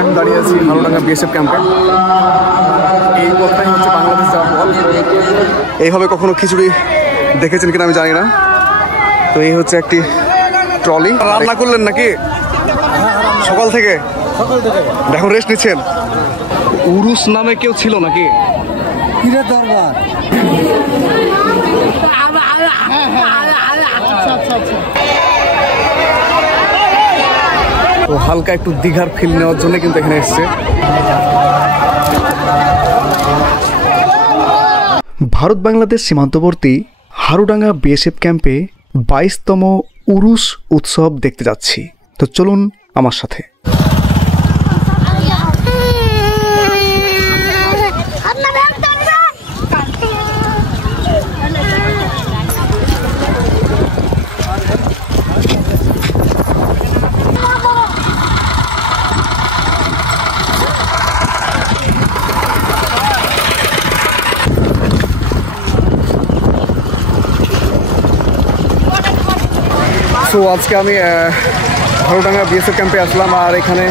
আমি দাঁড়িয়ে আছি হারুডাঙ্গা বিএসএফ ক্যাম্পে। এই পথটাই হচ্ছে বাংলাদেশ যাওয়ার পথ। এইভাবে কখনো খিচুড়ি দেখেছেন কিনা আমি জানি না। তো এই হচ্ছে একটি ট্রলি। রান্না করলেন নাকি সকাল থেকে? এখন রেস্ট নিচ্ছেন। উরুস নামে কেউ ছিল নাকি? তো হালকা একটু দীঘার ফিল নেওয়ার জন্য কিন্তু এখানে এসছে। ভারত বাংলাদেশ সীমান্তবর্তী হারুডাঙ্গা বিএসএফ ক্যাম্পে 22তম উরুস উৎসব দেখতে যাচ্ছি। তো চলুন আমার সাথে। তো আজকে আমি হারুডাঙ্গা বিএসএফ ক্যাম্পে আসলাম, আর এখানে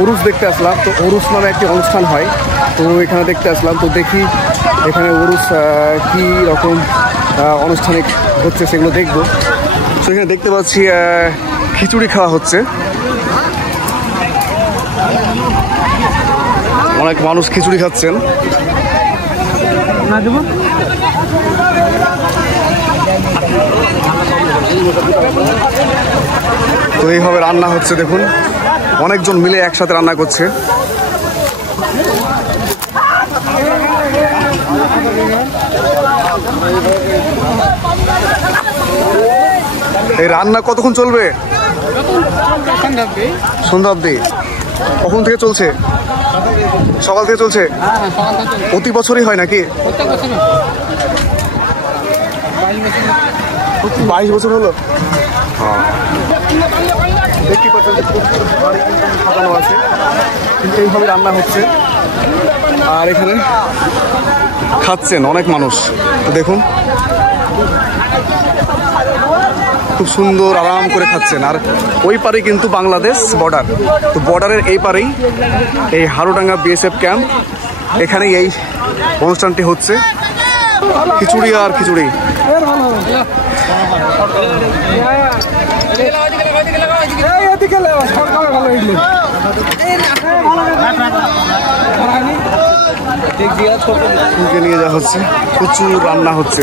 উরুস দেখতে আসলাম। তো উরুস নামে একটি অনুষ্ঠান হয়, তো এখানে দেখতে আসলাম। তো দেখি এখানে উরুস কী রকম আনুষ্ঠানিক হচ্ছে সেগুলো দেখবো। তো এখানে দেখতে পাচ্ছি খিচুড়ি খাওয়া হচ্ছে। অনেক মানুষ খিচুড়ি খাচ্ছেন। তো এইভাবে রান্না হচ্ছে, দেখুন অনেকজন মিলে একসাথে রান্না করছে। এই রান্না কতক্ষণ চলবে? সন্ধ্যা অবধি। কখন থেকে চলছে? সকাল থেকে চলছে। প্রতি বছরই হয় নাকি? 22 বছর হলো। দেখতে পাচ্ছেন যে বাড়ি কিন্তু সাজানো আছে, কিন্তু এইভাবে রান্না হচ্ছে। আর এখানে খাচ্ছেন অনেক মানুষ। তো দেখুন খুব সুন্দর আরাম করে খাচ্ছেন। আর ওই পারে কিন্তু বাংলাদেশ বর্ডার। তো বর্ডারের এই পারেই এই হারুডাঙ্গা বিএসএফ ক্যাম্প, এখানেই এই অনুষ্ঠানটি হচ্ছে। খিচুড়ি আর খিচুড়ি। নিয়ে যাওয়া হচ্ছে, প্রচুর রান্না হচ্ছে।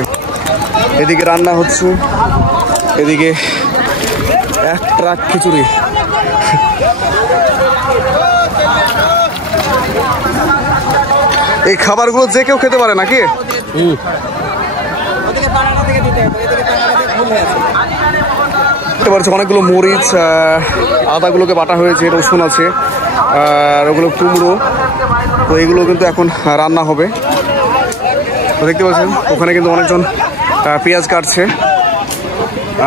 এদিকে রান্না হচ্ছে, এদিকে এক ট্রাক খিচুড়ি। এই খাবারগুলো যে কেউ খেতে পারে নাকি? অনেকগুলো মরিচ, আদাগুলোকে বাটা হয়েছে, রসুন আছে, আর ওগুলো কুমড়ো। তো এগুলো কিন্তু এখন রান্না হবে। তো দেখতে পাচ্ছেন ওখানে কিন্তু অনেকজন পেঁয়াজ কাটছে,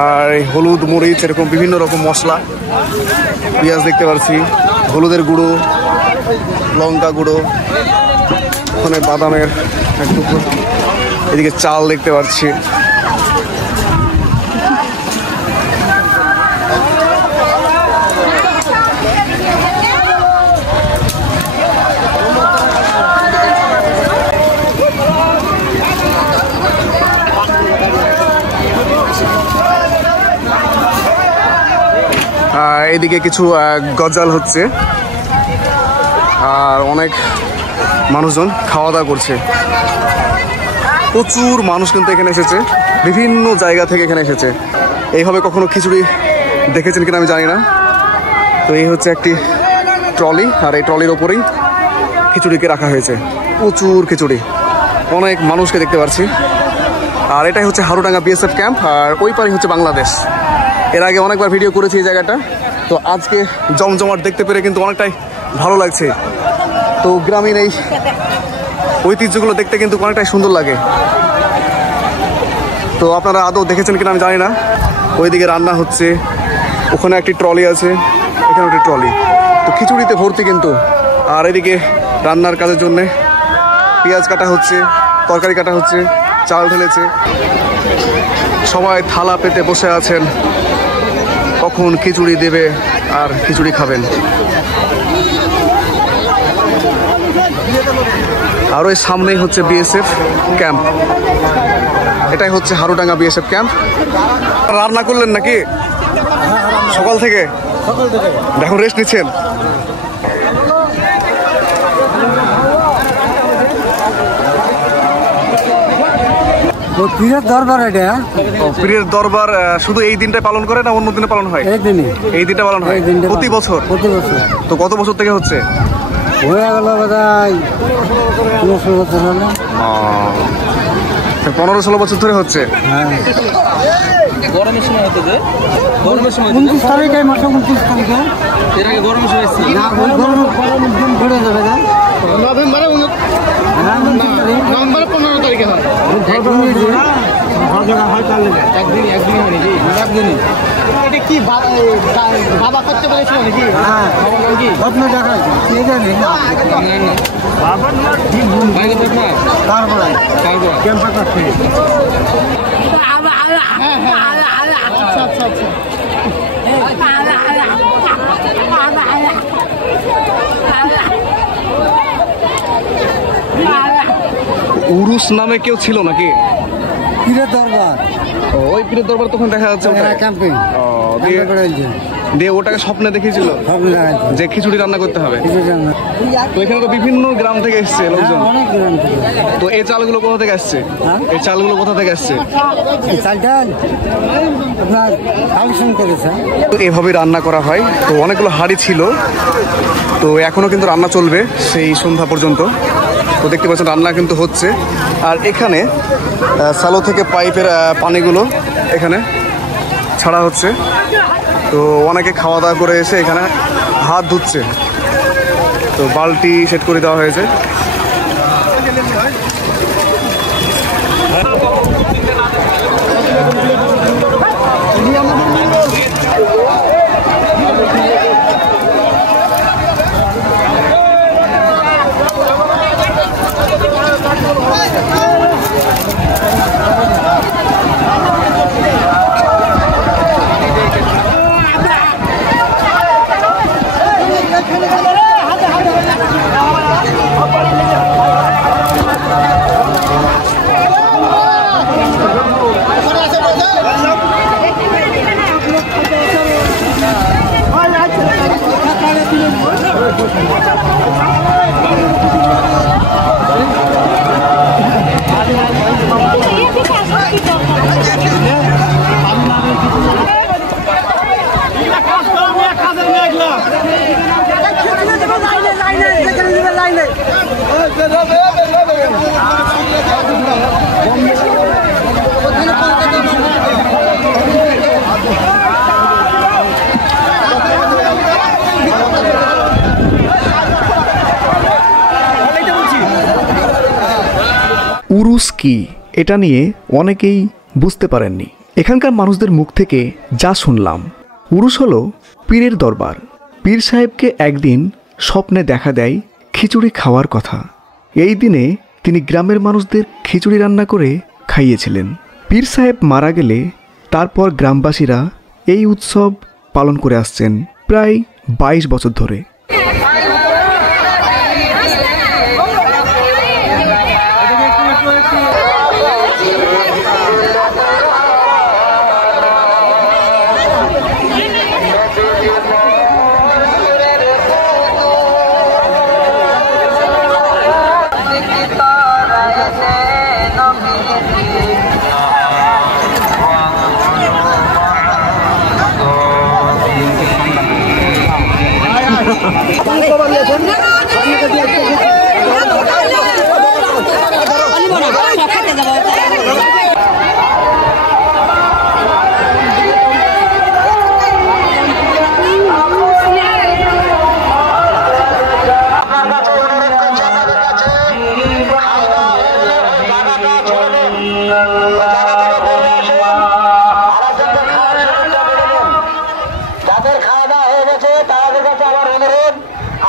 আর হলুদ মরিচ এরকম বিভিন্ন রকম মশলা। পেঁয়াজ দেখতে পাচ্ছি, হলুদের গুঁড়ো, লঙ্কা গুঁড়ো, ওখানে বাদামের একটু, এদিকে চাল দেখতে পাচ্ছি। এদিকে কিছু গজাল হচ্ছে, আর অনেক মানুষজন খাওয়া দাওয়া করছে। প্রচুর মানুষ কিন্তু এখানে এসেছে, বিভিন্ন জায়গা থেকে এখানে এসেছে। এইভাবে কখনো খিচুড়ি দেখেছেন কিনা আমি জানি না। তো এই হচ্ছে একটি ট্রলি, আর এই ট্রলির ওপরেই খিচুড়িকে রাখা হয়েছে। প্রচুর খিচুড়ি, অনেক মানুষকে দেখতে পাচ্ছি। আর এটাই হচ্ছে হারুডাঙ্গা বিএসএফ ক্যাম্প, আর ওই পারে হচ্ছে বাংলাদেশ। এর আগে অনেকবার ভিডিও করেছি এই জায়গাটা। তো আজকে জমজমাট দেখতে পেরে কিন্তু অনেকটাই ভালো লাগছে। তো গ্রামীণ এই ঐতিহ্যগুলো দেখতে কিন্তু অনেকটাই সুন্দর লাগে। তো আপনারা আদৌ দেখেছেন কিনা আমি জানি না। ওইদিকে রান্না হচ্ছে, ওখানে একটি ট্রলি আছে, এখানে একটি ট্রলি। তো খিচুড়িতে ভর্তি কিন্তু। আর এদিকে রান্নার কাজের জন্যে পেঁয়াজ কাটা হচ্ছে, তরকারি কাটা হচ্ছে, চাল ঢেলেছে। সবাই থালা পেতে বসে আছেন, কখন খিচুড়ি দেবে আর খিচুড়ি খাবেন। আর ওই সামনেই হচ্ছে বিএসএফ ক্যাম্প। এটাই হচ্ছে হারুডাঙ্গা বিএসএফ ক্যাম্প। রান্না করলেন নাকি সকাল থেকে? এখন রেস্ট নিচ্ছেন? পীরের দরবার এটা। পীরের দরবার শুধু এই দিনটা পালন করে না অন্য দিনে পালন হয়? এই দিনটা পালন হয় প্রতি বছর। তো কত বছর থেকে হচ্ছে? হয়ে গেল বোধহয় 15-16 বছর হলো। 15-16 বছর ধরে হচ্ছে। গরমের সময় হতো যে, গরমের সময় 29 তারিখে মাসে 29 তারিখে এর আগে গরমের সময় ছিল না, গরম দিন ঘুরে যাবে না। নভেম্বরে 15 তারিখে হয়। একদিনই হয় নাকি? একদিনই। এটা কি বাবা করতে বলেছিল নাকি? হ্যাঁ, স্বপ্ন দেখায় কে জানে না। তারপরে ক্যাম্পে করছে। উরুস নামে কেউ ছিল নাকি? পীরের দরবার। ওই পীরের দরবার তখন দেখা যাচ্ছে ওটায়? ক্যাম্পে দিয়ে ওটাকে স্বপ্নে দেখিয়েছিল স্বপ্ন দেখাচ্ছে যে খিচুড়ি রান্না করতে হবে। কিছু জানে। তো এখানে তো বিভিন্ন গ্রাম থেকে এসছে লোকজন। অনেক গ্রাম থেকে। তো এই চালগুলো কোথা থেকে আসছে? হ্যাঁ? এই চালগুলো কোথা থেকে আসছে? এই চালটা আপনার কালেকশন করেছে। তো এভাবে রান্না করা হয়। তো অনেকগুলো হাঁড়ি ছিল, তো এখনো কিন্তু রান্না চলবে সেই সন্ধ্যা পর্যন্ত। তো দেখতে পাচ্ছেন রান্না কিন্তু হচ্ছে। আর এখানে সালো থেকে পাইপের পানিগুলো এখানে ছাড়া হচ্ছে। তো অনেকে খাওয়া দাওয়া করে এসে এখানে হাত ধুচ্ছে। তো বালতি সেট করে দেওয়া হয়েছে। উরুস কি এটা নিয়ে অনেকেই বুঝতে পারেননি। এখানকার মানুষদের মুখ থেকে যা শুনলাম, উরুস হলো পীরের দরবার। পীর সাহেবকে একদিন স্বপ্নে দেখা দেয় খিচুড়ি খাওয়ার কথা। এই দিনে তিনি গ্রামের মানুষদের খিচুড়ি রান্না করে খাইয়েছিলেন। পীর সাহেব মারা গেলে তারপর গ্রামবাসীরা এই উৎসব পালন করে আসছেন প্রায় 22 বছর ধরে।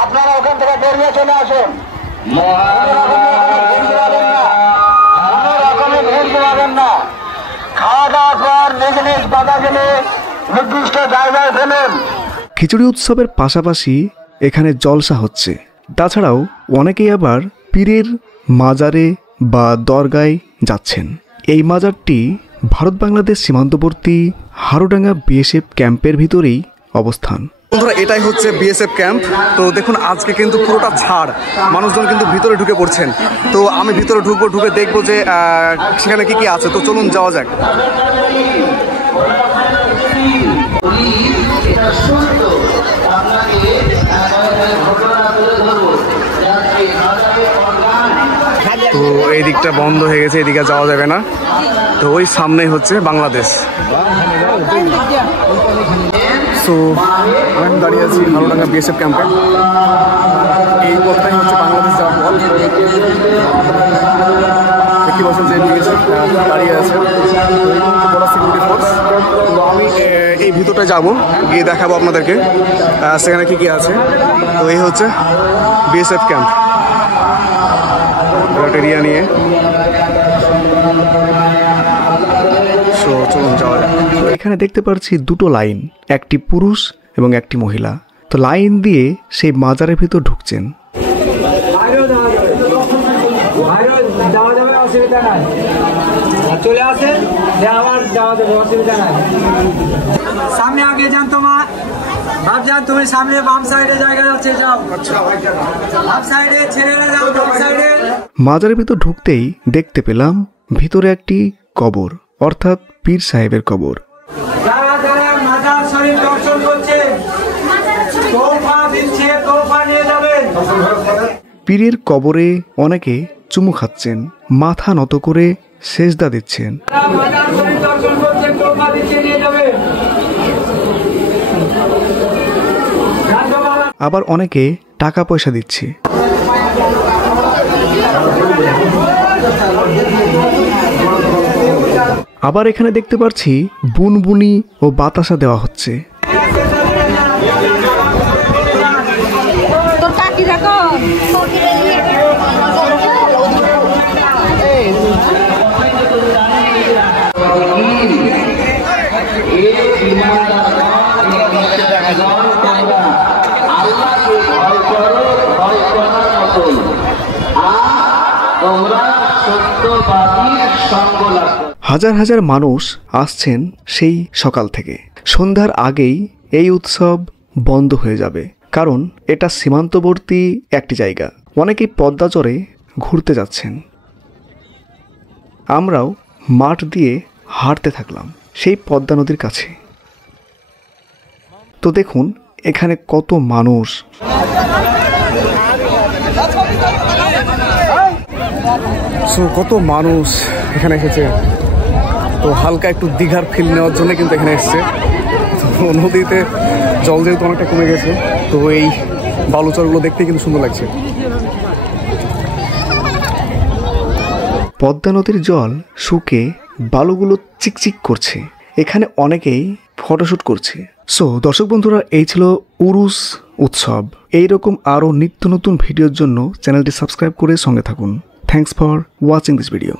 আপনারা ওখান থেকে বেরিয়ে চলে আসুন। খাওয়া দাওয়ার পর নিজ নিজ বাজারে নির্দিষ্ট জায়গায় ফেলুন। খিচুড়ি উৎসবের পাশাপাশি এখানে জলসা হচ্ছে। তাছাড়াও অনেকেই আবার পীরের মাজারে বা দরগায় যাচ্ছেন। এই মাজারটি ভারত বাংলাদেশ সীমান্তবর্তী হারোডাঙ্গা বিএসএফ ক্যাম্পের ভিতরেই অবস্থান। বন্ধুরা, এটাই হচ্ছে বিএসএফ ক্যাম্প। তো দেখুন আজকে কিন্তু পুরোটা ছাড়, মানুষজন কিন্তু ভিতরে ঢুকে পড়ছেন। তো আমি ভিতরে ঢুকবো, ঢুকে দেখবো যে সেখানে কি কি আছে। তো চলুন যাওয়া যাক। তো এই দিকটা বন্ধ হয়ে গেছে, এদিকে যাওয়া যাবে না। তো ওই সামনে হচ্ছে বাংলাদেশ। তো আমি দাঁড়িয়ে আছি হারোডাঙ্গা বিএসএফ ক্যাম্পে। এই পথটাই হচ্ছে বাংলাদেশ যাওয়ার পথ। দেখতে পাচ্ছেন যে বিএসএফ দাঁড়িয়ে আছে, সিকিউরিটি ফোর্স। তো আমি এই ভিতরটায় যাবো, গিয়ে দেখাবো আপনাদেরকে সেখানে কি কি আছে। তো এই হচ্ছে বিএসএফ ক্যাম্প, এরিয়া নিয়ে। চলুন যাওয়া যাক। এখানে দেখতে পাচ্ছি দুটো লাইন, একটি পুরুষ এবং একটি মহিলা। তো লাইন দিয়ে সেই মাজারের ভিতর ঢুকছেন। চলে আসেন, আবার যাওয়া যাবে, অসুবিধা নাই। সামনে আগে যান, তোমার ভাবজান তুমি সামনে বাম সাইডে জায়গা আছে, যাও বাম সাইডে, ছেলেরা যাও বাম সাইডে। মাজারের ভিতর ঢুকতেই দেখতে পেলাম ভিতরে একটি কবর, অর্থাৎ পীর সাহেবের কবর। যারা যারা মাজার শরীফ দর্শন করছে তোহফা দিচ্ছে, তোহফা নিয়ে যাবেন। পীরের কবরে অনেকে চুমু খাচ্ছেন, মাথা নত করে সেজদা দিচ্ছেন। মাজার শরীফ দর্শন করছে, তোহফা দিচ্ছে, নিয়ে যাবেন। আবার অনেকে টাকা পয়সা দিচ্ছে। আবার এখানে দেখতে পাচ্ছি বুনবুনি ও বাতাসা দেওয়া হচ্ছে। হাজার হাজার মানুষ আসছেন সেই সকাল থেকে। সন্ধ্যার আগেই এই উৎসব বন্ধ হয়ে যাবে, কারণ এটা সীমান্তবর্তী একটি জায়গা। অনেকেই পদ্মা চরে ঘুরতে যাচ্ছেন। আমরাও মাঠ দিয়ে হাঁটতে থাকলাম সেই পদ্মা নদীর কাছে। তো দেখুন এখানে কত মানুষ। কত মানুষ এখানে এসেছে। তো হালকা একটু দীঘার ফিল নেওয়ার জন্য কিন্তু এখানে এসছে। তো নদীতে জল যেহেতু অনেকটা কমে গেছে, তো এই বালুচরগুলো দেখতে কিন্তু সুন্দর লাগছে। পদ্মা নদীর জল শুকে বালুগুলো চিকচিক করছে। এখানে অনেকেই ফটোশ্যুট করছে। দর্শক বন্ধুরা, এই ছিল উরুস উৎসব। এইরকম আরও নিত্য নতুন ভিডিওর জন্য চ্যানেলটি সাবস্ক্রাইব করে সঙ্গে থাকুন। Thanks for watching this video.